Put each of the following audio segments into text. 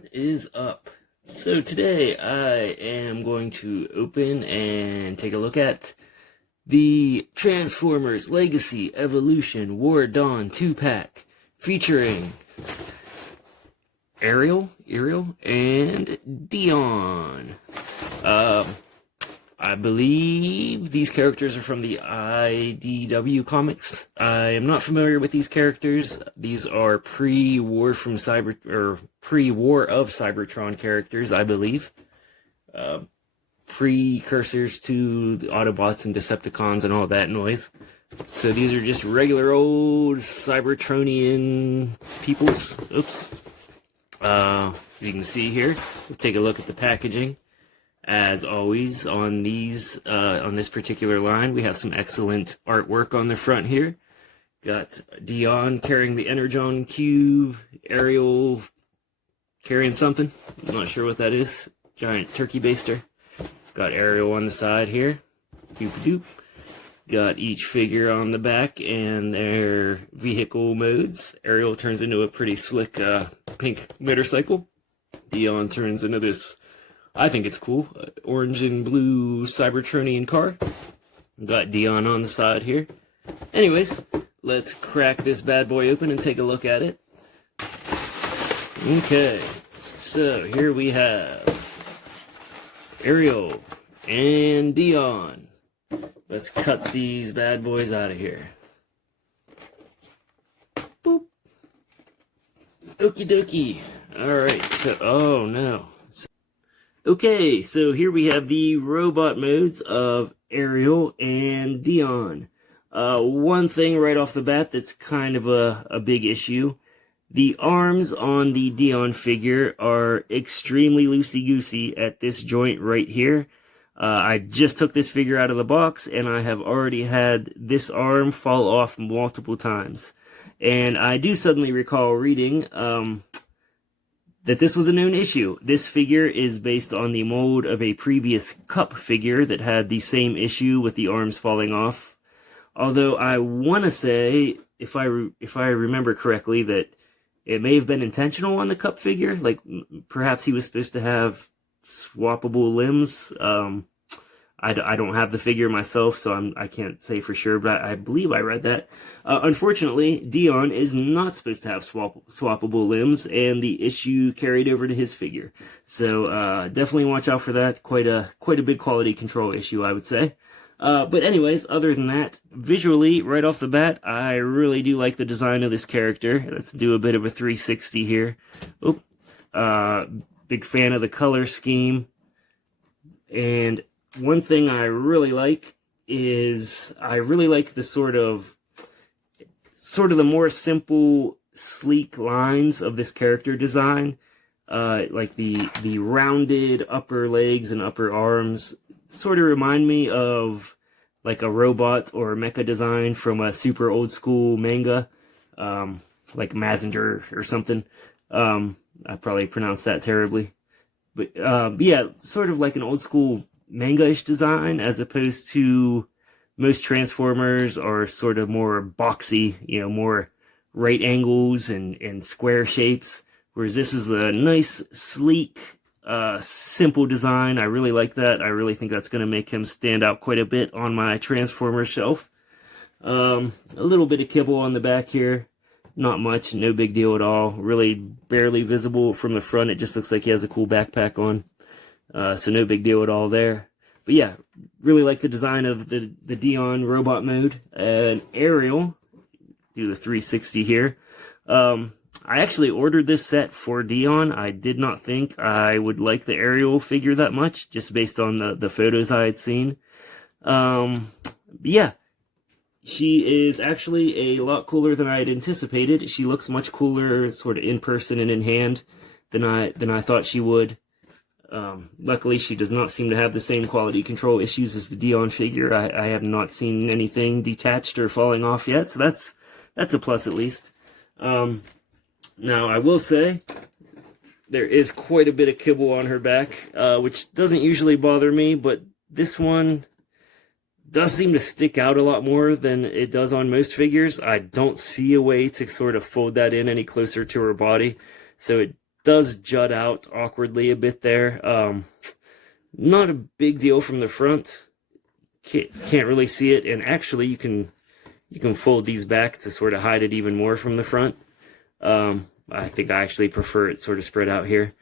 What is up? So today I am going to open and take a look at the Transformers Legacy Evolution War Dawn 2-pack featuring Erial, and Dion. I believe these characters are from the IDW comics. I am not familiar with these characters. These are pre-War of Cybertron characters, I believe. Precursors to the Autobots and Decepticons and all that noise. So these are just regular old Cybertronian peoples. Oops. You can see here, we'll take a look at the packaging. As always, on this particular line, we have some excellent artwork on the front here. Got Dion carrying the Energon cube, Erial carrying something. I'm not sure what that is. Giant turkey baster. Got Erial on the side here. Doop-a-doop. Got each figure on the back and their vehicle modes. Erial turns into a pretty slick pink motorcycle. Dion turns into this, I think it's cool, orange and blue Cybertronian car. Got Dion on the side here. Anyways, let's crack this bad boy open and take a look at it. Okay, so here we have Erial and Dion. Let's cut these bad boys out of here. Boop. Okie dokie. Alright, so, oh no. Okay, so here we have the robot modes of Erial and Dion. One thing right off the bat that's kind of a big issue. The arms on the Dion figure are extremely loosey-goosey at this joint right here. I just took this figure out of the box, and I have already had this arm fall off multiple times. And I do suddenly recall reading that this was a known issue. This figure is based on the mold of a previous Cup figure that had the same issue with the arms falling off. Although I want to say, if I remember correctly, that it may have been intentional on the Cup figure. Like, perhaps he was supposed to have swappable limbs. I don't have the figure myself, so I can't say for sure, but I believe I read that. Unfortunately, Dion is not supposed to have swappable limbs, and the issue carried over to his figure. So definitely watch out for that. Quite a big quality control issue, I would say. But anyways, other than that, visually, right off the bat, I really do like the design of this character. Let's do a bit of a 360 here. Oop. Big fan of the color scheme. And one thing I really like is I really like the sort of the more simple, sleek lines of this character design. Like the rounded upper legs and upper arms sort of remind me of like a robot or a mecha design from a super old school manga, like Mazinger or something. I probably pronounced that terribly. But yeah, sort of like an old school manga-ish design, as opposed to most Transformers are sort of more boxy, more right angles and square shapes, whereas this is a nice, sleek, simple design. I really like that. I really think that's going to make him stand out quite a bit on my Transformers shelf. A little bit of kibble on the back here. Not much, no big deal at all. Really barely visible from the front. It just looks like he has a cool backpack on. So no big deal at all there. But yeah, really like the design of the Dion robot mode. And Erial, do the 360 here. I actually ordered this set for Dion. I did not think I would like the Erial figure that much, just based on the photos I had seen. Yeah, she is actually a lot cooler than I had anticipated. She looks much cooler sort of in person and in hand than I thought she would. Luckily, she does not seem to have the same quality control issues as the Dion figure. I have not seen anything detached or falling off yet, so that's a plus at least. Now, I will say, there is quite a bit of kibble on her back, which doesn't usually bother me, but this one does seem to stick out a lot more than it does on most figures. I don't see a way to sort of fold that in any closer to her body, so it does jut out awkwardly a bit there. Not a big deal from the front. Can't really see it, and actually you can fold these back to sort of hide it even more from the front. I think I actually prefer it sort of spread out here.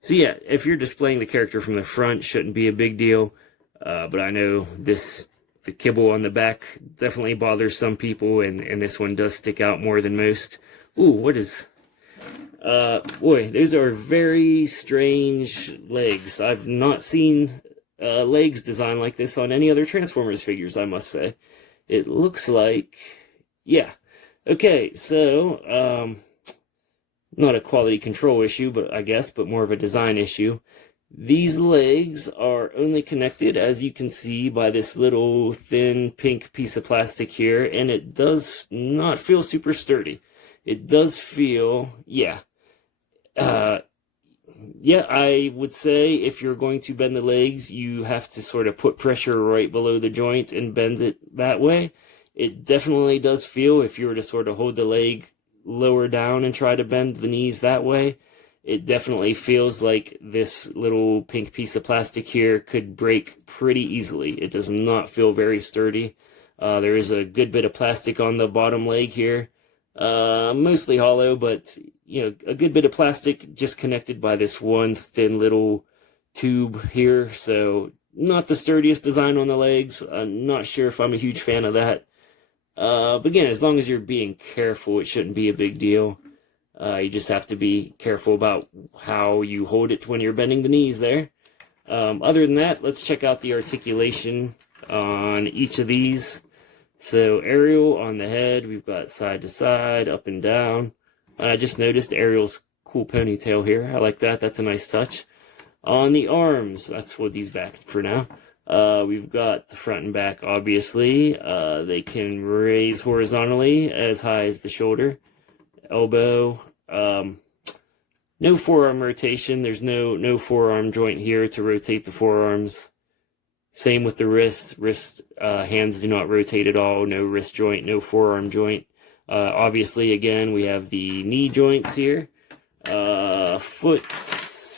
So yeah, if you're displaying the character from the front, shouldn't be a big deal. But I know the kibble on the back definitely bothers some people, and this one does stick out more than most. Ooh, what is... boy, those are very strange legs. I've not seen legs designed like this on any other Transformers figures, I must say. It looks like... yeah. Okay, so, not a quality control issue, but I guess, but more of a design issue. These legs are only connected, as you can see, by this little thin pink piece of plastic here, and it does not feel super sturdy. It does feel, yeah. Yeah, I would say if you're going to bend the legs, you have to sort of put pressure right below the joint and bend it that way. It definitely does feel, if you were to sort of hold the leg lower down and try to bend the knees that way, it definitely feels like this little pink piece of plastic here could break pretty easily. It does not feel very sturdy. There is a good bit of plastic on the bottom leg here, mostly hollow, but you know, a good bit of plastic just connected by this one thin little tube here. So not the sturdiest design on the legs. I'm not sure if I'm a huge fan of that. But again, as long as you're being careful, it shouldn't be a big deal. You just have to be careful about how you hold it when you're bending the knees there. Other than that, let's check out the articulation on each of these. So Erial on the head, we've got side to side, up and down. I just noticed Ariel's cool ponytail here. I like that. That's a nice touch. On the arms, let's hold these back for now. We've got the front and back, obviously. They can raise horizontally as high as the shoulder. Elbow. No forearm rotation. There's no forearm joint here to rotate the forearms. Same with the wrists. Hands do not rotate at all. No wrist joint, no forearm joint. Obviously, again, we have the knee joints here.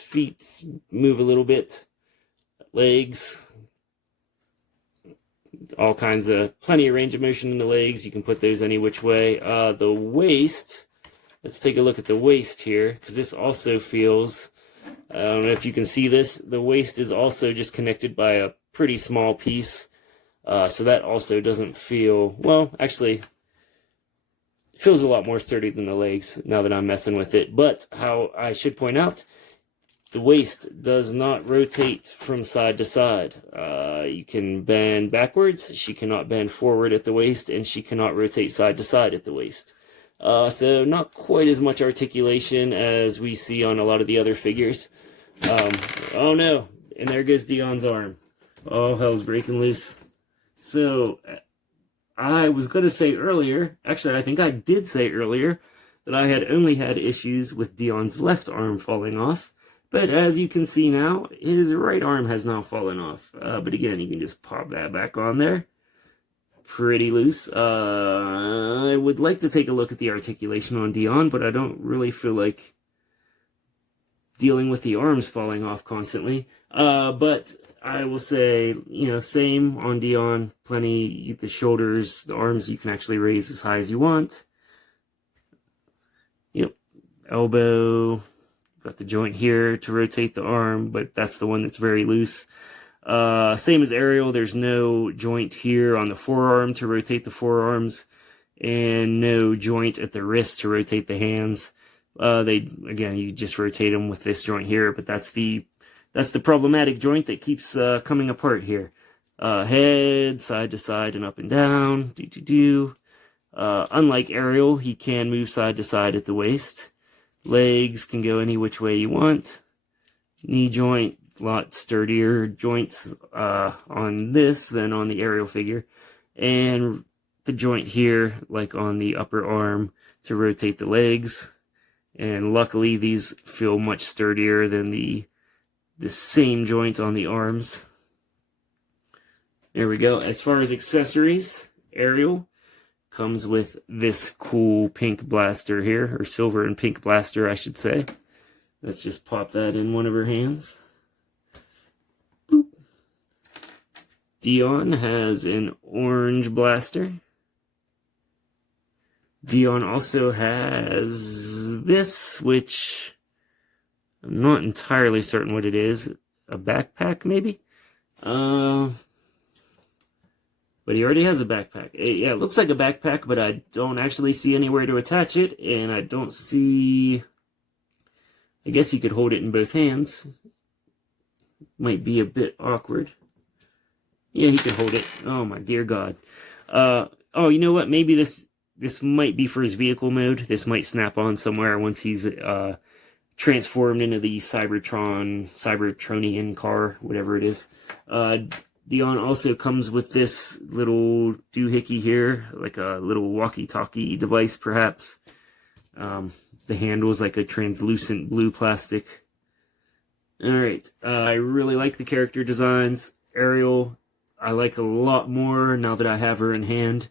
Feet move a little bit. Legs. All kinds of, plenty of range of motion in the legs. You can put those any which way. The waist. Let's take a look at the waist here, because this also feels, I don't know if you can see this, the waist is also just connected by a pretty small piece. So that also doesn't feel, well, actually, it feels a lot more sturdy than the legs now that I'm messing with it. But how I should point out, the waist does not rotate from side to side. You can bend backwards. She cannot bend forward at the waist, and she cannot rotate side to side at the waist. So not quite as much articulation as we see on a lot of the other figures. Oh no, and there goes Dion's arm. Oh, hell's breaking loose. So, I was going to say earlier, actually I think I did say earlier, that I had only had issues with Dion's left arm falling off. But as you can see now, his right arm has now fallen off. But again, you can just pop that back on there. Pretty loose. I would like to take a look at the articulation on Dion, but I don't really feel like dealing with the arms falling off constantly. But I will say, you know, same on Dion. Plenty, the shoulders, the arms you can actually raise as high as you want. Yep. Elbow. Got the joint here to rotate the arm, but that's the one that's very loose. Same as Erial, there's no joint here on the forearm to rotate the forearms, and no joint at the wrist to rotate the hands. Again, you just rotate them with this joint here, but that's the problematic joint that keeps coming apart here. Head, side to side and up and down. Unlike Erial, he can move side to side at the waist. Legs can go any which way you want. Knee joint, a lot sturdier joints on this than on the Erial figure. And the joint here, like on the upper arm, to rotate the legs. And luckily, these feel much sturdier than the same joint on the arms. There we go. As far as accessories, Erial comes with this cool pink blaster here, or silver and pink blaster, I should say. Let's just pop that in one of her hands. Boop. Dion has an orange blaster. Dion also has this, which I'm not entirely certain what it is. A backpack, maybe? But he already has a backpack. Yeah, it looks like a backpack, but I don't actually see anywhere to attach it, and I don't see... I guess you could hold it in both hands. Might be a bit awkward. Yeah, he could hold it. Oh my dear God. Oh, you know what? Maybe this might be for his vehicle mode. This might snap on somewhere once he's transformed into the Cybertronian car, whatever it is. Dion also comes with this little doohickey here, like a little walkie-talkie device, perhaps. The handle is like a translucent blue plastic. Alright, I really like the character designs. Erial, I like a lot more now that I have her in hand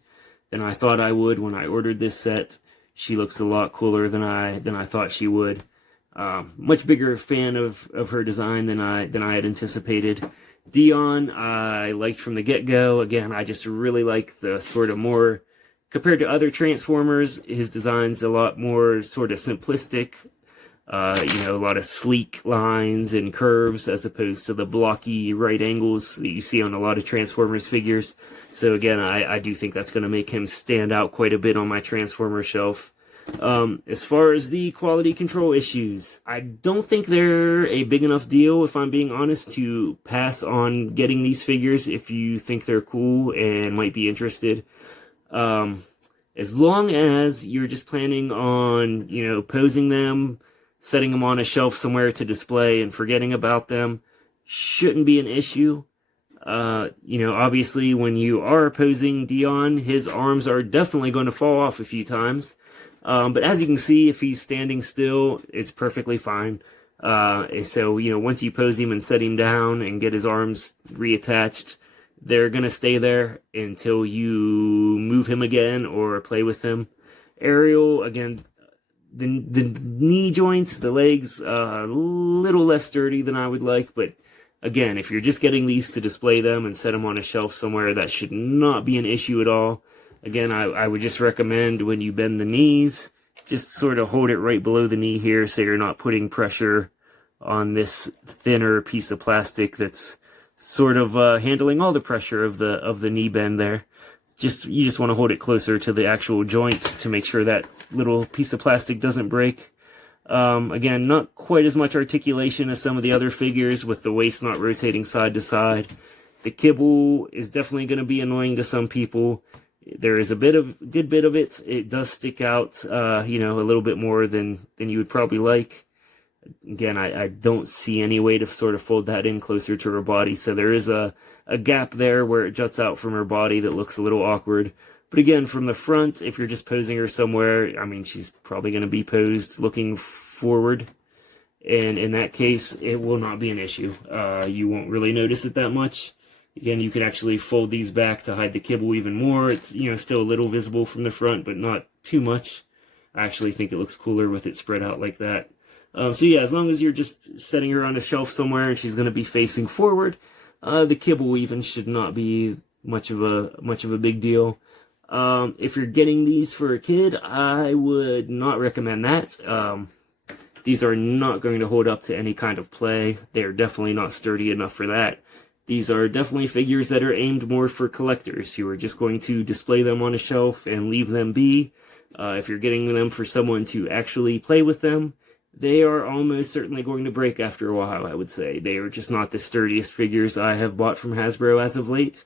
than I thought I would when I ordered this set. She looks a lot cooler than I thought she would. Much bigger fan of her design than I had anticipated. Dion, I liked from the get-go. Again, I just really like the sort of more... Compared to other Transformers, his design's a lot more sort of simplistic. You know, a lot of sleek lines and curves as opposed to the blocky right angles that you see on a lot of Transformers figures. So again, I do think that's going to make him stand out quite a bit on my Transformer shelf. As far as the quality control issues, I don't think they're a big enough deal, if I'm being honest, to pass on getting these figures if you think they're cool and might be interested. As long as you're just planning on, you know, posing them, setting them on a shelf somewhere to display and forgetting about them, shouldn't be an issue. You know, obviously when you are posing Dion, his arms are definitely going to fall off a few times. But as you can see, if he's standing still, it's perfectly fine. So, you know, once you pose him and set him down and get his arms reattached, they're going to stay there until you move him again or play with him. Erial, again, the knee joints, the legs, a little less sturdy than I would like, but again, if you're just getting these to display them and set them on a shelf somewhere, that should not be an issue at all. Again, I would just recommend when you bend the knees, just sort of hold it right below the knee here so you're not putting pressure on this thinner piece of plastic that's sort of handling all the pressure of the knee bend there. You just want to hold it closer to the actual joint to make sure that little piece of plastic doesn't break. Again, not quite as much articulation as some of the other figures with the waist not rotating side to side. The kibble is definitely going to be annoying to some people. There is a good bit of it. It does stick out, you know, a little bit more than you would probably like. Again, I don't see any way to sort of fold that in closer to her body, so there is a gap there where it juts out from her body that looks a little awkward. But again, from the front, if you're just posing her somewhere, I mean, she's probably going to be posed looking forward, and in that case, it will not be an issue. You won't really notice it that much. Again, you can actually fold these back to hide the kibble even more. It's, you know, still a little visible from the front, but not too much. I actually think it looks cooler with it spread out like that. So yeah, as long as you're just setting her on a shelf somewhere and she's going to be facing forward, the kibble even should not be much of a big deal. If you're getting these for a kid, I would not recommend that. These are not going to hold up to any kind of play. They are definitely not sturdy enough for that. These are definitely figures that are aimed more for collectors who are just going to display them on a shelf and leave them be. If you're getting them for someone to actually play with them, they are almost certainly going to break after a while, I would say. They are just not the sturdiest figures I have bought from Hasbro as of late.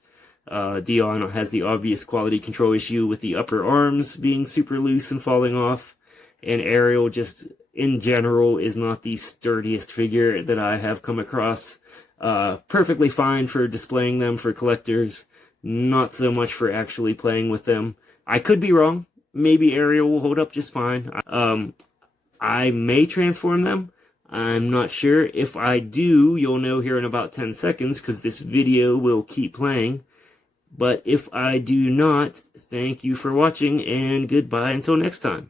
Dion has the obvious quality control issue with the upper arms being super loose and falling off. And Erial just, in general, is not the sturdiest figure that I have come across. Perfectly fine for displaying them for collectors, not so much for actually playing with them. I could be wrong. Maybe Erial will hold up just fine. I may transform them. I'm not sure. If I do, you'll know here in about 10 seconds because this video will keep playing. But if I do not, thank you for watching and goodbye until next time.